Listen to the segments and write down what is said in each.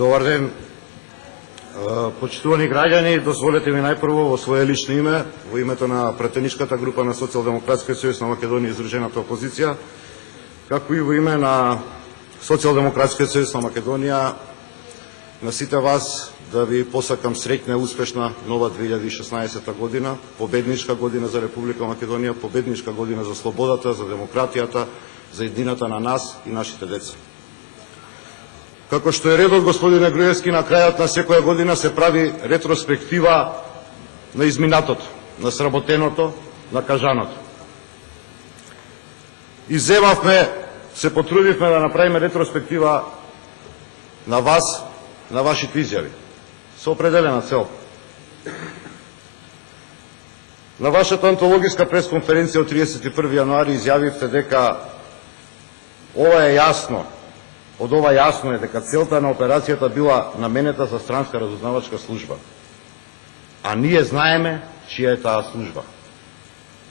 Добар ден, почитувани граѓани, дозволете ми најпрво во свое лично име, во името на пратеничката група на Социјалдемократскиот сојуз на Македонија издружената опозиција, како и во име на Социјалдемократскиот сојуз на Македонија, на сите вас да ви посакам среќна и успешна нова 2016 година, победничка година за Република Македонија, победничка година за слободата, за демократијата, за едината на нас и нашите деца. Како што е редот, господине Груевски, на крајот на секоја година се прави ретроспектива на изминатото, на сработеното, на кажаното. И се потрудивме да направиме ретроспектива на вас, на вашите изјави, со определена цел. На вашата антологиска пресконференција од 31. јануари изјавивте дека ова е јасно, од ова јасно е дека целта на операцијата била наменета за странска разузнавачка служба. А ние знаеме чија е таа служба.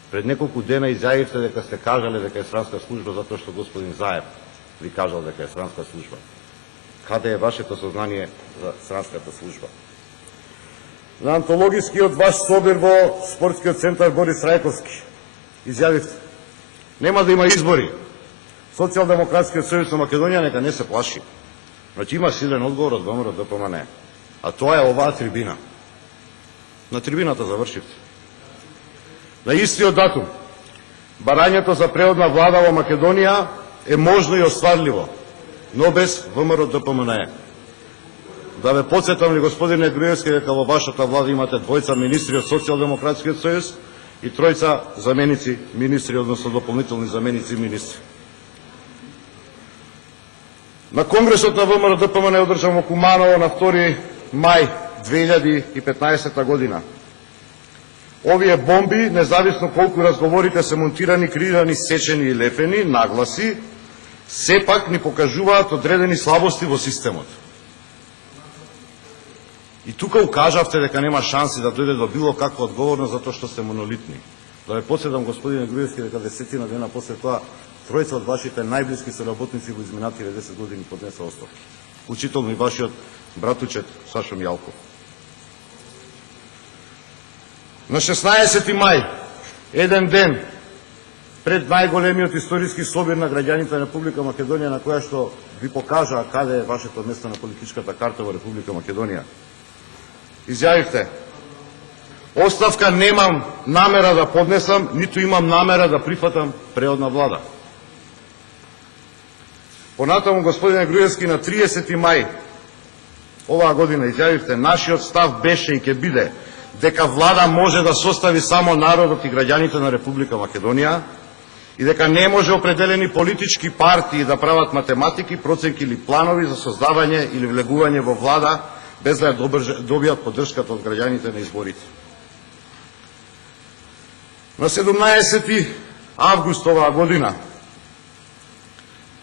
Пред неколку дена изјавивте дека сте кажале дека е странска служба затоа што господин Заев ви кажал дека е странска служба. Каде е вашето сознание за странската служба? На антологискиот ваш собир во спортскиот центар Борис Рајковски изјавивте: нема да има избори. Социјалдемократскиот сојуз на Македонија нека не се плаши. Значи има силен одговор од ВМРО-ДПМН. А тоа е оваа трибина. На трибината завршивте. На истиот датум, барањето за преодна влада во Македонија е можно и остварливо, но без ВМРО-ДПМН. Да ве потсетам ли, господине Груевски, дека во вашата влада имате двојца министри од Социјалдемократскиот сојуз и тројца заменици министри, односно дополнителни заменици министри. На Конгресот на ВМРО-ДПМН одржан во Куманово на 2 мај 2015 година. Овие бомби, независно колку разговорите се монтирани, креирани, сечени и лепени, нагласи, сепак ни покажуваат одредени слабости во системот. И тука укажавте дека нема шанси да дојде до било каква одговорност затоа што сте монолитни. Да ве потсетам, господине Груевски, дека 10 дена после тоа тројца од вашите најблиски соработници во изминативе 10 години поднеса оставки. Учително и вашиот братучет Сашо Мјалков. На 16 мај, еден ден пред најголемиот историски собир на граѓаните на Република Македонија, на која што ви покажа каде е вашето место на политичката карта во Република Македонија, изјавивте: оставка немам намера да поднесам, ниту имам намера да прифатам преодна влада. Понатаму, господине Груевски, на 30 мај оваа година изјавивте: нашиот став беше и ќе биде дека влада може да состави само народот и граѓаните на Република Македонија и дека не може определени политички партии да прават математики, проценки или планови за создавање или влегување во влада без да ја добијат поддршката од граѓаните на изборите. На 17 август оваа година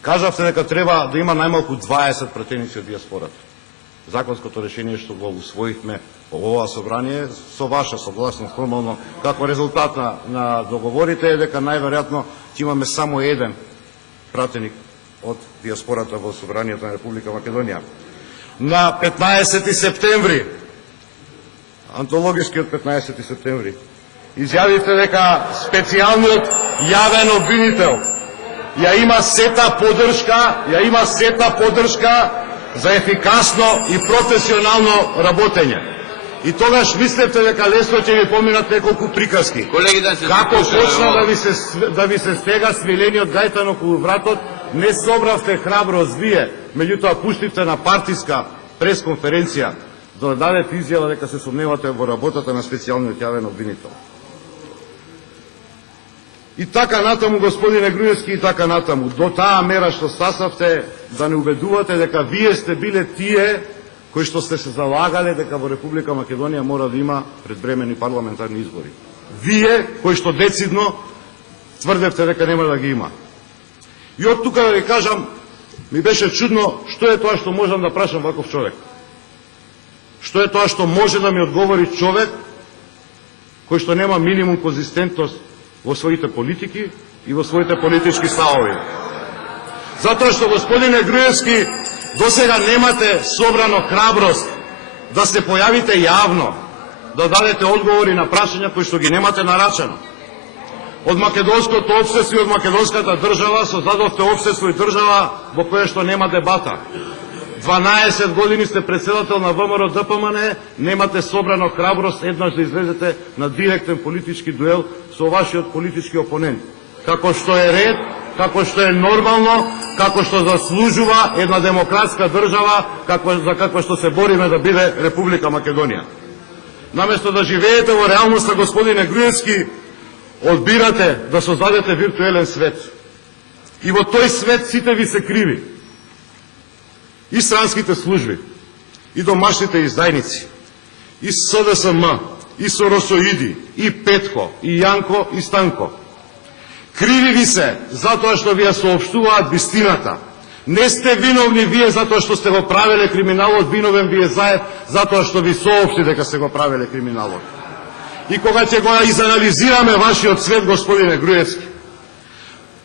кажавте дека треба да има најмалку 20 пратеници од диаспората. Законското решение што го усвоивме во ова собрание со ваша согласност, формално, како резултат на договорите, е дека најверојатно ќе имаме само еден пратеник од диаспората во собранието на Република Македонија. На 15 септември, антологискиот 15 септември, изјавивте дека специјалниот јавен обвинител ја има сета поддршка за ефикасно и професионално работење. И тогаш мислевте дека лесно ќе ви поминат неколку приказки. Како почна да ви се стега свилениот гајтан околу вратот, не собравте храброст вие, меѓутоа пуштивте на партиска пресконференција да дадете изјава дека се сомневате во работата на специјалниот јавен обвинител. И така натаму, господине Груевски, и така натаму, до таа мера што стасавте да не убедувате дека вие сте биле тие кои што сте се залагале дека во Република Македонија мора да има предвремени парламентарни избори. Вие кои што децидно тврдевте дека нема да ги има. И од тука да ви кажам, ми беше чудно што е тоа што можам да прашам ваков човек. Што е тоа што може да ми одговори човек кој што нема минимум конзистентност во своите политики и во своите политички ставови. Затоа што, господине Груевски, Досега немате собрано храброст да се појавите јавно, да дадете одговори на прашања кои што ги немате нарачено. Од македонското општество и од македонската држава создадовте општество и држава во кое што нема дебата. 12 години сте председател на ВМРО ДПМН, немате собрано храброст еднаш да излезете на директен политички дуел со вашиот политички опонент. Како што е ред, како што е нормално, како што заслужува една демократска држава, за каква што се бориме да биде Република Македонија. Наместо да живеете во реалноста, господине Груевски, одбирате да создадете виртуелен свет. И во тој свет сите ви се криви. И странските служби, и домашните издајници, и СДСМ, и Соросоиди, и Петко, и Јанко, и Станко. Криви ви се затоа што ви ја соопштуваат вистината. Не сте виновни вие затоа што сте го правеле криминалот, виновен ви е Заев затоа што ви соопшти дека сте го правеле криминалот. И кога ќе го изанализираме вашиот свет, господине Груевски,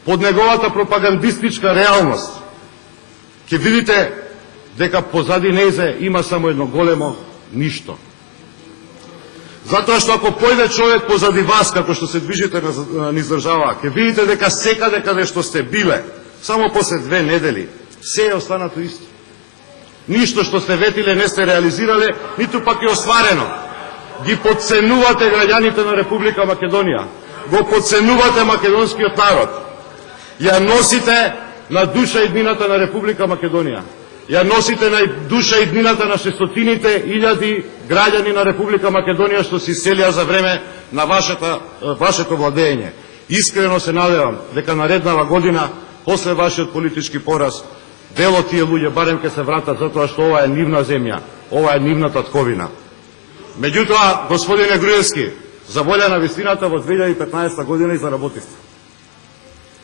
под неговата пропагандистичка реалност, ќе видите дека позади нејзе има само едно големо ништо. Затоа што ако појде човек позади вас, како што се движите низ држава, ќе видите дека секаде каде што сте биле, само после 2 недели, се е останато исто. Ништо што сте ветиле не сте реализирале, ниту пак е остварено. Ги подценувате граѓаните на Република Македонија, го подценувате македонскиот народ, ја носите на душа иднината на Република Македонија. Ја носите на душа иднината на 600.000 граѓани на Република Македонија што се иселија за време на вашето владење. Искрено се надевам дека нареднава година, после вашиот политички пораз, дел од тие луѓе барем ќе се вратат затоа што ова е нивна земја, ова е нивна татковина. Меѓутоа, господине Груевски, за волја на вистината во 2015 година и заработивте.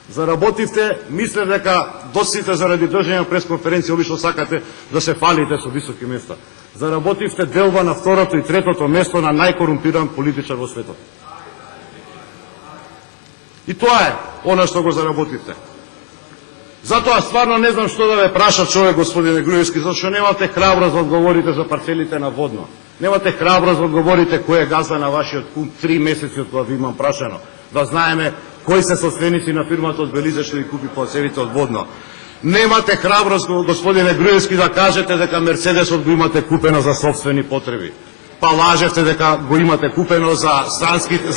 Заработивте, мисле дека досите заради држање пресконференција обично сакате да се фалите со високи места. Заработивте делба на второто и третото место на најкорумпиран политичар во светот. И тоа е она што го заработивте. Затоа стварно не знам што да ве праша човек, господине Груевски, зашто немате храброст да одговорите за парцелите на Водно. Немате храброст да одговорите кој е газда на вашиот кум 3 месеци од кога ви имам прашано. Да знаеме кои се собственици на фирмата од Белизе што ги купи парцелите од Водно. Немате храброст, господине Груевски, да кажете дека Мерцедесот го имате купено за собствени потреби. Па лажевте дека го имате купено за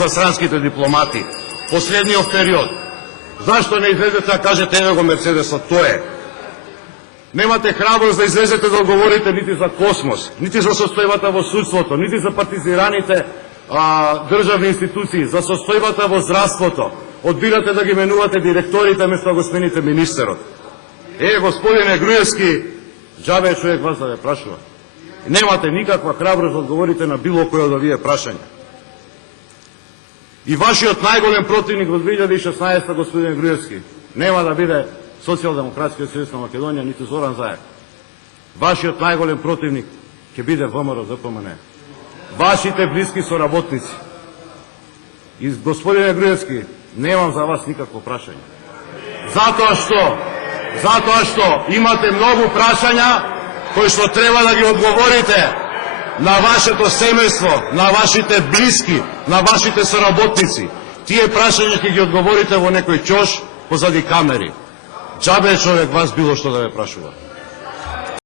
странските дипломати. Последниот период. Зашто не излезете да кажете еве го Мерцедесот, тоа е. Немате храброст да излезете да говорите нити за Космос, нити за состојбата во судството, нити за партизираните државни институции, за состојбата во здравството. Одбирате да ги менувате директорите место да го смените министерот. Господине Груевски, џабе човек вас да ве прашува. Немате никаква храброст да одговорите на било кој од овие прашања. И вашиот најголем противник во 2016, господин Груевски, нема да биде Социјалдемократскиот сојуз на Македонија, ниту Зоран Заев. Вашиот најголем противник ќе биде ВМРО ДПМН. Вашите блиски соработници. И, господине Груевски, немам за вас никакво прашање. Затоа што имате многу прашања кои што треба да ги одговорите на вашето семејство, на вашите блиски, на вашите соработници. Тие прашања ќе ги одговорите во некој ќош позади камери. Џабе човек вас било што да ве прашува.